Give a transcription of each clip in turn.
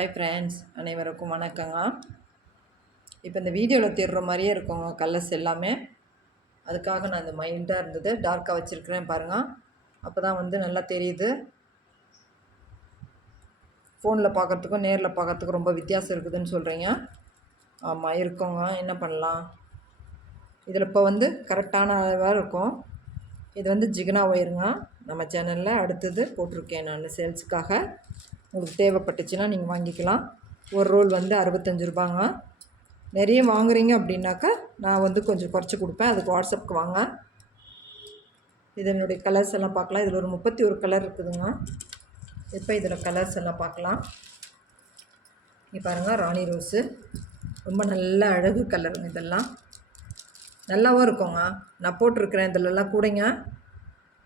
Hi friends, அனைவருக்கும் வணக்கங்க. இப்போ இந்த வீடியோவில் தேடுற மாதிரியே இருக்குங்க கலர்ஸ் எல்லாமே. அதுக்காக நான் இந்த மைல்டாக இருந்தது டார்க்காக வச்சுருக்கிறேன் பாருங்கள். அப்போ தான் நல்லா தெரியுது. ஃபோனில் பார்க்குறதுக்கும் நேரில் பார்க்குறதுக்கும் ரொம்ப வித்தியாசம் இருக்குதுன்னு சொல்கிறீங்க. ஆமாம் இருக்கோங்க. என்ன பண்ணலாம்? இதில் இப்போ கரெக்டான அளவாக இருக்கும். இது ஜிகனா ஒயருங்க. நம்ம சேனலில் அடுத்தது போட்டிருக்கேன் நான் சேல்ஸுக்காக. உங்களுக்கு தேவைப்பட்டுச்சுன்னா நீங்கள் வாங்கிக்கலாம். ஒரு ரோல் 65 ரூபாங்க. நிறைய வாங்குறீங்க அப்படின்னாக்கா நான் கொஞ்சம் குறைச்சி கொடுப்பேன். அதுக்கு வாட்ஸ்அப்புக்கு வாங்க. இதனுடைய கலர்ஸ் எல்லாம் பார்க்கலாம். இதில் ஒரு 31 கலர் இருக்குதுங்க. இப்போ இதில் கலர்ஸ் எல்லாம் பார்க்கலாம். இங்கே பாருங்கள், ராணி ரோஸு ரொம்ப நல்ல அழகு கலருங்க. இதெல்லாம் நல்லாவும் இருக்குங்க. நான் போட்டிருக்கிறேன் இதிலெல்லாம் கூடங்க,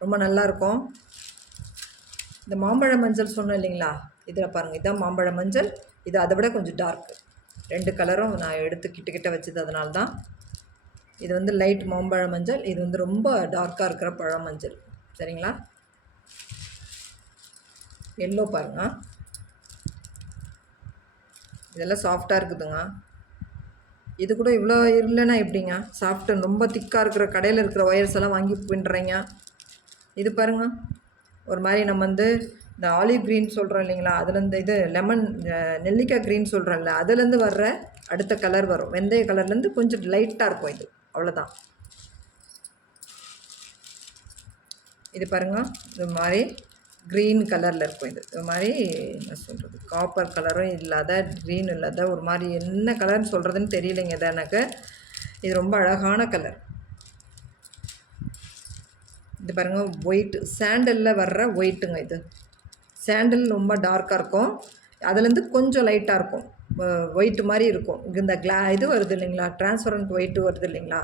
ரொம்ப நல்லாயிருக்கும். இந்த மாம்பழ மஞ்சள் சொன்னேன் இல்லைங்களா, இதில் பாருங்கள், இதான் மாம்பழ மஞ்சள். இது அதை விட கொஞ்சம் டார்க்கு. 2 கலரும் நான் எடுத்து கிட்ட வச்சது அதனால தான். இது லைட் மாம்பழ மஞ்சள், இது ரொம்ப டார்க்காக இருக்கிற பழ மஞ்சள். சரிங்களா? எல்லோ பாருங்கள், இதெல்லாம் சாஃப்டாக இருக்குதுங்க. இது கூட இவ்வளோ இல்லைன்னா எப்படிங்க சாஃப்ட்டு? ரொம்ப திக்காக இருக்கிற கடையில் இருக்கிற ஒயர்ஸ் எல்லாம் வாங்கி பின்னுறீங்க. இது பாருங்கள், ஒரு மாதிரி நம்ம இந்த ஆலிவ் க்ரீன் சொல்கிறோம் இல்லைங்களா, அதுலேருந்து இது லெமன் நெல்லிக்காய் க்ரீன் சொல்கிறோம்ல, அதுலேருந்து வர்ற அடுத்த கலர் வரும். வெந்தய கலர்லேருந்து கொஞ்சம் லைட்டாக இருக்கும். இது அவ்வளோதான். இது பாருங்கள், இது மாதிரி க்ரீன் கலரில் இருக்கும். இது மாதிரி என்ன சொல்கிறது, காப்பர் கலரும் இல்லாத, க்ரீன் இல்லாத, ஒரு மாதிரி என்ன கலர்னு சொல்கிறதுன்னு தெரியலைங்க. இது எனக்கு இது ரொம்ப அழகான கலர். இது பாருங்கள், ஒயிட் சாண்டலில் வர்ற ஒயிட்டுங்க. இது சாண்டல் ரொம்ப டார்க்காக இருக்கும், அதுலேருந்து கொஞ்சம் லைட்டாக இருக்கும், ஒயிட்டு மாதிரி இருக்கும். இந்த இது வருது இல்லைங்களா, டிரான்ஸ்பரண்ட் ஒயிட்டு வருது இல்லைங்களா,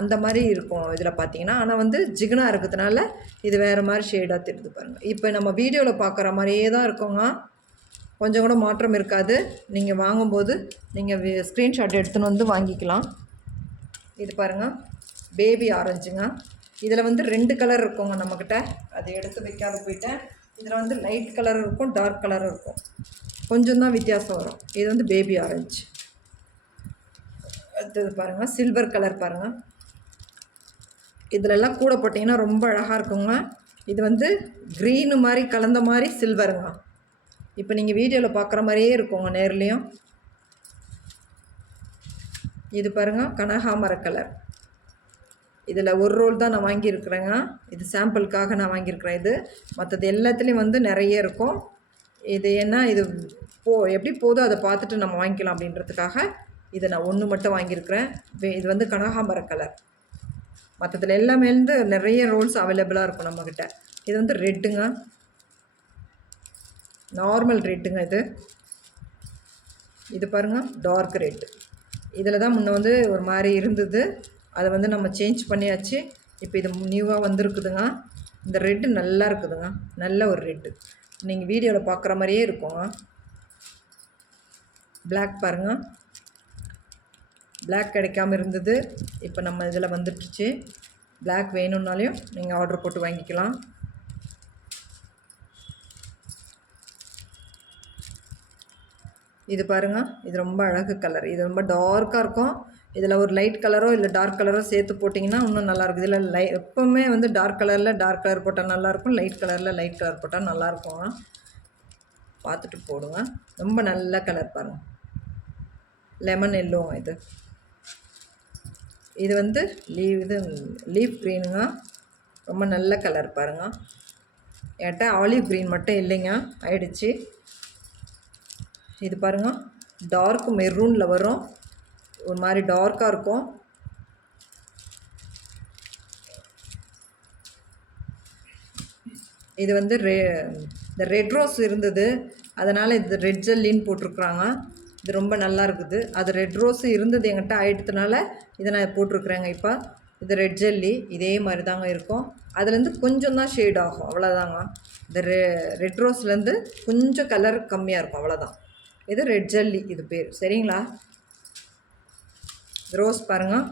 அந்த மாதிரி இருக்கும் இதில் பார்த்தீங்கன்னா. ஆனால் ஜிகனாக இருக்கிறதுனால இது வேறு மாதிரி ஷேடாக தெரியுது பாருங்கள். இப்போ நம்ம வீடியோவில் பார்க்குற மாதிரியே தான் இருக்குங்க, கொஞ்சம் கூட மாற்றம் இருக்காது. நீங்கள் வாங்கும்போது நீங்கள் ஸ்க்ரீன்ஷாட் எடுத்துன்னு வாங்கிக்கலாம். இது பாருங்கள், பேபி ஆரஞ்சுங்க. இதில் 2 கலர் இருக்குங்க நம்மக்கிட்ட. அது எடுத்து வைக்காத போயிட்டேன். இதில் லைட் கலர் இருக்கும், டார்க் கலரும் இருக்கும். கொஞ்சம் தான் வித்தியாசம் வரும். இது பேபி ஆரஞ்சு. அடுத்தது பாருங்கள், சில்வர் கலர் பாருங்கள். இதிலெல்லாம் கூட போட்டிங்கன்னா ரொம்ப அழகாக இருக்குங்க. இது க்ரீனு மாதிரி கலந்த மாதிரி சில்வருங்க. இப்போ நீங்கள் வீடியோவில் பார்க்குற மாதிரியே இருக்குங்க நேர்லேயும். இது பாருங்கள், கனகாமர கலர். இதில் ஒரு ரோல் தான் நான் வாங்கியிருக்கிறேங்க. இது சாம்பிளுக்காக நான் வாங்கியிருக்கிறேன். இது மற்றது எல்லாத்துலேயும் நிறைய இருக்கும். இது ஏன்னா இது எப்படி போதோ அதை பார்த்துட்டு நம்ம வாங்கிக்கலாம் அப்படின்றதுக்காக இதை நான் ஒன்று மட்டும் வாங்கியிருக்கிறேன். இது கனகாம்பர கலர். மற்றதில் எல்லாமே நிறைய ரோல்ஸ் அவைலபிளாக இருக்கும் நம்மக்கிட்ட. இது ரெட்டுங்க, நார்மல் ரெட்டுங்க. இது பாருங்கள், டார்க் ரெட்டு. இதில் தான் முன்னே ஒரு மாதிரி இருந்தது, அதை நம்ம சேஞ்ச் பண்ணியாச்சு. இப்போ இது நியூவாக வந்துருக்குதுங்க. இந்த ரெட்டு நல்லா இருக்குதுங்க, நல்ல ஒரு ரெட்டு. நீங்கள் வீடியோவில் பார்க்குற மாதிரியே இருக்குங்க. பிளாக் பாருங்கள், பிளாக் கிடைக்காம இருந்தது, இப்போ நம்ம இதில் வந்துடுச்சு. பிளாக் வேணும்னாலையும் நீங்கள் ஆர்டர் போட்டு வாங்கிக்கலாம். இது பாருங்கள், இது ரொம்ப அழகு கலர். இது ரொம்ப டார்க்காக இருக்கும். இதில் ஒரு லைட் கலரோ இல்லை டார்க் கலரோ சேர்த்து போட்டிங்கன்னா இன்னும் நல்லாயிருக்கும். இதில் எப்போவுமே டார்க் கலரில் டார்க் கலர் போட்டால் நல்லாயிருக்கும், லைட் கலரில் லைட் கலர் போட்டால் நல்லாயிருக்கும். பார்த்துட்டு போடுங்க. ரொம்ப நல்ல கலர் பாருங்கள், லெமன் எல்லோங்க. இது லீஃப் க்ரீனுங்க. ரொம்ப நல்ல கலர் பாருங்கள். என்கிட்ட ஆலிவ் க்ரீன் மட்டும் இல்லைங்க, ஆயிடுச்சு. இது பாருங்கள், டார்க் மெரூனில் வரும், ஒரு மாதிரி டார்க்காக இருக்கும். இது இந்த ரெட் ரோஸ் இருந்தது, அதனால் இது ரெட் ஜெல்லின்னு போட்டிருக்குறாங்க. இது ரொம்ப நல்லா இருக்குது. அது ரெட் ரோஸு இருந்தது என்கிட்ட, ஆயிடுறதுனால இதை நான் போட்டிருக்குறேங்க. இப்போ இது ரெட் ஜெல்லி இதே மாதிரி தாங்க இருக்கும். அதுலேருந்து கொஞ்சம் தான் ஷேட் ஆகும், அவ்வளோதாங்க. இந்த ரெட் ரோஸ்லேருந்து கொஞ்சம் கலர் கம்மியாக இருக்கும், அவ்வளோதான். இது ரெட் ஜெல்லி இது பேர். சரிங்களா? ரோஸ் பாருங்கள்,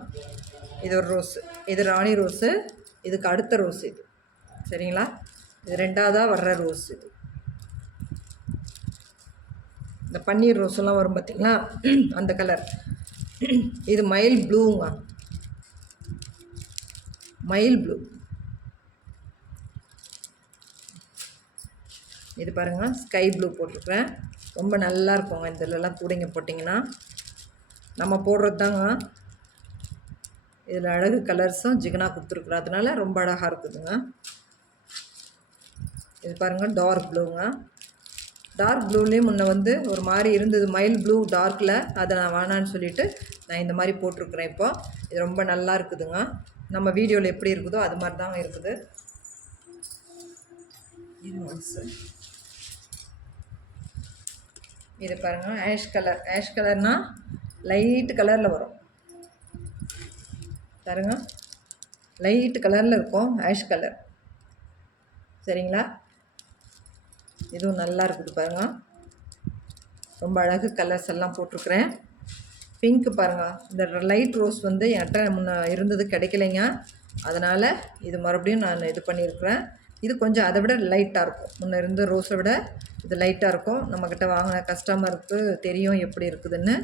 இது ஒரு ரோஸு, இது ராணி ரோஸு. இதுக்கு அடுத்த ரோஸ் இது. சரிங்களா? இது 2ஆவதாக வர்ற ரோஸ். இந்த பன்னீர் ரோஸெல்லாம் வரும் பார்த்திங்களா, அந்த கலர். இது மயில் ப்ளூங்க, மயில் ப்ளூ. இது பாருங்கள், ஸ்கை ப்ளூ போட்டிருக்கிறேன். ரொம்ப நல்லா இருக்குங்க இதிலெல்லாம் கூடைங்க போட்டிங்கன்னா. நம்ம போடுறது தாங்க. இதில் அழகு கலர்ஸும் ஜிகனா கொடுத்துருக்குறோம், அதனால ரொம்ப அழகாக இருக்குதுங்க. இது பாருங்கள், டார்க் ப்ளூங்க. டார்க் ப்ளூலேயும் முன்ன வந்து ஒரு மாதிரி இருந்தது, மயில் ப்ளூ டார்க்கில். அதை நான் வேணான்னு சொல்லிவிட்டு நான் இந்த மாதிரி போட்டிருக்குறேன். இப்போ இது ரொம்ப நல்லா இருக்குதுங்க. நம்ம வீடியோவில் எப்படி இருக்குதோ அது மாதிரி தாங்க இருக்குது. இது பாருங்கள், ஆஷ் கலர். ஆஷ் கலர்னால் லைட்டு கலரில் வரும் பாருங்க, லைட்டு கலரில் இருக்கும் ஆஷ் கலர். சரிங்களா, இதுவும் நல்லா இருக்குது பாருங்கள். ரொம்ப அழகு கலர்ஸ் எல்லாம் போட்டிருக்கிறேன். பிங்க்கு பாருங்கள், இந்த லைட் ரோஸ் வந்து என்கிட்ட முன்ன இருந்தது, கிடைக்கலைங்க. அதனால் இது மறுபடியும் நான் இது பண்ணியிருக்கிறேன். இது கொஞ்சம் அதை விட லைட்டாக இருக்கும், முன்ன இருந்த ரோஸை விட இது லைட்டாக இருக்கும். நம்மக்கிட்ட வாங்கின கஸ்டமருக்கு தெரியும் எப்படி இருக்குதுன்னு.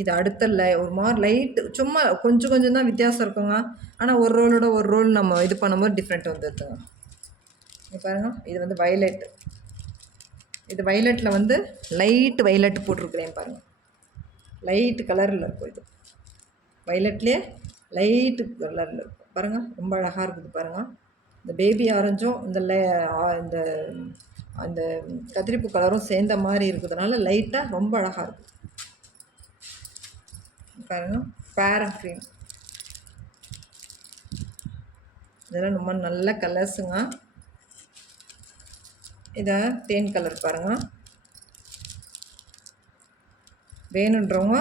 இது அடுத்த ஒரு மாதிரி லைட்டு, சும்மா கொஞ்சம் கொஞ்சம் தான் வித்தியாசம் இருக்குங்க. ஆனால் ஒரு ரோலோட ஒரு ரோல் நம்ம இது பண்ணும்போது டிஃப்ரெண்ட் வந்துடுதுங்க. இது பாருங்கள், இது வந்து வயலட். இது வயலட்டில் வந்து லைட்டு வயலட் போட்டிருக்கிறேன் பாருங்கள், லைட்டு கலரில் இருக்கும். இது வயலட்லேயே லைட்டு கலரில் இருக்கும் பாருங்கள், ரொம்ப அழகாக இருக்குது பாருங்கள். இந்த பேபி ஆரஞ்சும் இந்த அந்த கத்திரிப்பூ கலரும் சேர்ந்த மாதிரி இருக்கிறதுனால லைட்டாக ரொம்ப அழகாக இருக்குது பாருங்கள். பேரட் க்ரீன், இதெல்லாம் ரொம்ப நல்ல கலர்ஸுங்க. இதை தேன் கலர் பாருங்கள். வேணுன்றவங்க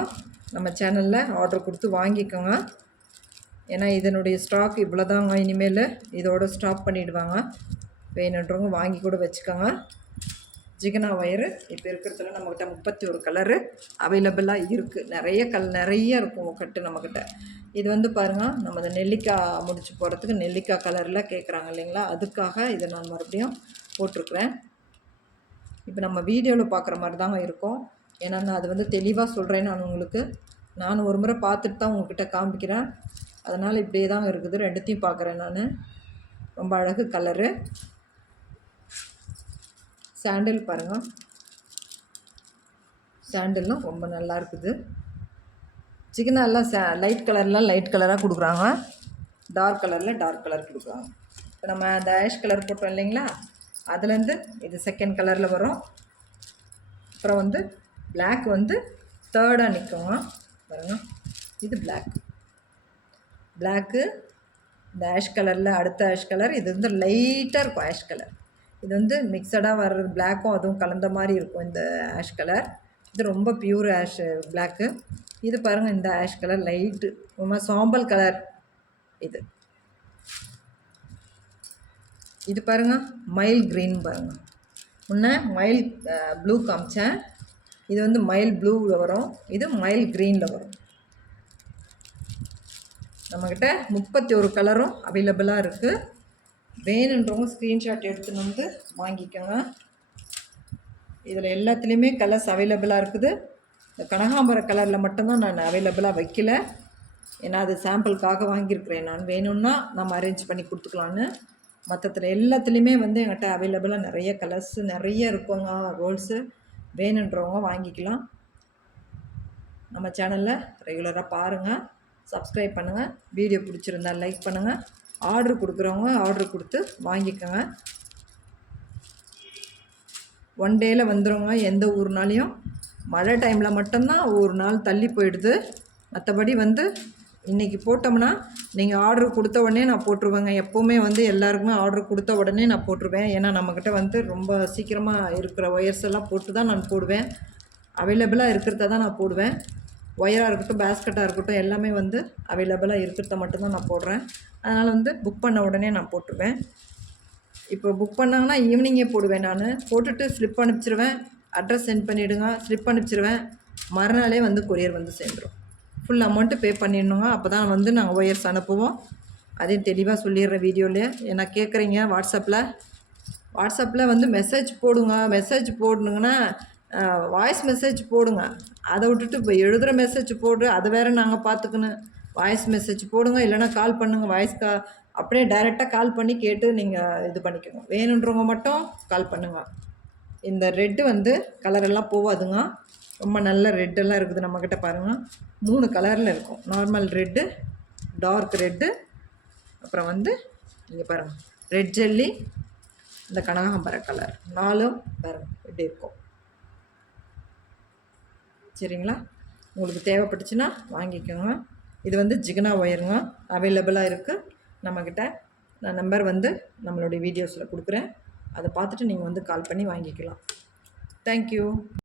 நம்ம சேனலில் ஆர்டர் கொடுத்து வாங்கிக்கோங்க. ஏன்னா இதனுடைய ஸ்டாக் இவ்வளோ தாங்க, இனிமேல் இதோட ஸ்டாப் பண்ணிவிடுவாங்க. வேணுன்றவங்க வாங்கி கூட வச்சுக்கோங்க. ஜிகனா ஒயரு இப்போ இருக்கிறதுல நம்மக்கிட்ட 31 கலரு அவைலபிளாக இருக்குது. நிறைய இருக்கும் கட்டு நம்மக்கிட்ட. இது வந்து பாருங்கள், நம்ம இந்த நெல்லிக்காய் முடிச்சு போடுறதுக்கு நெல்லிக்காய் கலரில் கேட்குறாங்க இல்லைங்களா, அதுக்காக இதை நான் மறுபடியும் போட்டிருக்கிறேன். இப்போ நம்ம வீடியோவில் பார்க்குற மாதிரி தாங்க இருக்கும். ஏன்னா நான் அது வந்து தெளிவாக சொல்கிறேன். நான் ஒரு முறை பார்த்துட்டு தான் உங்கள்கிட்ட காமிக்கிறேன். அதனால் இப்படியே தாங்க இருக்குது. ரெண்டுத்தையும் பார்க்குறேன் நான். ரொம்ப அழகு கலரு. சாண்டில் பாருங்கள், சாண்டிலும் ரொம்ப நல்லா இருக்குது. சிக்கனெல்லாம் லைட் கலராக கொடுக்குறாங்க, டார்க் கலரில் டார்க் கலர் கொடுக்குறாங்க. இப்போ நம்ம அந்த ஆஷ் கலர் போட்டோம் இல்லைங்களா, அதுலேருந்து இது செகண்ட் கலரில் வரும். அப்புறம் வந்து பிளாக் வந்து தேர்டாக நிற்குங்க பாருங்கள். இது பிளாக்கு, இந்த ஆஷ் கலரில் அடுத்த ஆஷ் கலர். இது வந்து லைட்டாக இருக்கும் ஆஷ் கலர். இது வந்து மிக்சடாக வர்றது, பிளாக்கும் அதுவும் கலந்த மாதிரி இருக்கும் இந்த ஆஷ் கலர். இது ரொம்ப பியூர் ஆஷ் பிளாக்கு. இது பாருங்கள், இந்த ஆஷ் கலர் லைட்டு ரொம்ப சாம்பல் கலர். இது பாருங்கள், மயில் க்ரீன் பாருங்கள். முன்னே மயில் ப்ளூ காமிச்சேன். இது வந்து மயில் ப்ளூவில் வரும், இது மயில் க்ரீனில் வரும். நம்மக்கிட்ட 31 கலரும் அவைலபிளாக இருக்குது. வேணுன்றவங்க ஸ்க்ரீன்ஷாட் எடுத்துன்னு வந்து வாங்கிக்கோங்க. இதில் எல்லாத்துலேயுமே கலர்ஸ் அவைலபிளாக இருக்குது. இந்த கனகாம்பர கலரில் மட்டும்தான் நான் அவைலபிளாக வைக்கல, ஏன்னா அது சாம்பிளுக்காக வாங்கியிருக்கிறேன். நான் வேணும்னா நம்ம அரேஞ்ச் பண்ணி கொடுத்துக்கலான்னு. மற்றத்தில் எல்லாத்துலேயுமே வந்து என்கிட்ட அவைலபிளாக நிறைய கலர்ஸ் நிறைய இருக்குங்க. ரோல்ஸு வேணுன்றவங்க வாங்கிக்கலாம். நம்ம சேனலில் ரெகுலராக பாருங்கள், சப்ஸ்கிரைப் பண்ணுங்கள். வீடியோ பிடிச்சிருந்தால் லைக் பண்ணுங்கள். ஆர்டர் கொடுக்குறவங்க ஆர்டர் கொடுத்து வாங்கிக்கோங்க. 1 டேயில் வந்துடுங்க. எந்த ஊர்னாலையும் மழை டைமில் மட்டும்தான் ஒரு நாள் தள்ளி போயிடுது. மற்றபடி வந்து இன்றைக்கி போட்டோம்னா நீங்கள் ஆர்டர் கொடுத்த உடனே நான் போட்டுருவேங்க. எப்போவுமே வந்து எல்லாருக்குமே ஆர்டர் கொடுத்த உடனே நான் போட்டுருவேன். ஏன்னா நம்மக்கிட்ட வந்து ரொம்ப சீக்கிரமாக இருக்கிற ஒயர்ஸ் எல்லாம் போட்டு தான் நான் போடுவேன். அவைலபிளாக இருக்கிறத தான் நான் போடுவேன். ஒயராக இருக்கட்டும், பேஸ்கெட்டாக இருக்கட்டும், எல்லாமே வந்து அவைலபிளாக இருக்கிறத மட்டும்தான் நான் போடுறேன். அதனால் வந்து புக் பண்ண உடனே நான் போட்டுருவேன். இப்போ புக் பண்ணாங்கன்னா ஈவினிங்கே போடுவேன். நான் போட்டுட்டு ஸ்லிப் அனுப்பிச்சிடுவேன். அட்ரஸ் சென்ட் பண்ணிவிடுங்க, ஸ்லிப் அனுப்பிச்சிடுவேன். மறுநாளே வந்து கொரியர் வந்து சேர்ந்துடும். ஃபுல் அமௌண்ட்டு பே பண்ணிடணுங்க. அப்போ தான் வந்து நாங்கள் ஒயர்ஸ் அனுப்புவோம். அதையும் தெளிவாக சொல்லிடுறேன் வீடியோவிலே. ஏன்னா கேட்குறீங்க வாட்ஸ்அப்பில் வந்து மெசேஜ் போடுங்க. மெசேஜ் போடணுங்கன்னா வாய்ஸ் மெசேஜ் போடுங்க. அதை விட்டுட்டு இப்போ எழுதுகிற மெசேஜ் போடு, அதை வேறு நாங்கள் பார்த்துக்கணும். வாய்ஸ் மெசேஜ் போடுங்க, இல்லைனா கால் பண்ணுங்கள். அப்படியே டைரெக்டாக கால் பண்ணி கேட்டு நீங்கள் இது பண்ணிக்கோங்க. வேணுன்றவங்க மட்டும் கால் பண்ணுங்கள். இந்த ரெட்டு வந்து கலரெல்லாம் போகாதுங்க. ரொம்ப நல்ல ரெட்டெல்லாம் இருக்குது நம்மக்கிட்ட பாருங்கள். 3 கலரில் இருக்கும். நார்மல் ரெட்டு, டார்க் ரெட்டு, அப்புறம் வந்து இங்கே பாருங்கள் ரெட் ஜெல்லி, இந்த கனகாம்பர கலர் 4ம் பாருங்கள் இப்படி இருக்கும். சரிங்களா? உங்களுக்கு தேவைப்பட்டுச்சுன்னா வாங்கிக்கோங்க. இது வந்து ஜிகனா ஒயருங்க, அவைலபிளாக இருக்குது நம்மக்கிட்ட. நான் நம்பர் வந்து நம்மளுடைய வீடியோஸில் கொடுக்குறேன். அதை பார்த்துட்டு நீங்கள் வந்து கால் பண்ணி வாங்கிக்கலாம். தேங்க்யூ.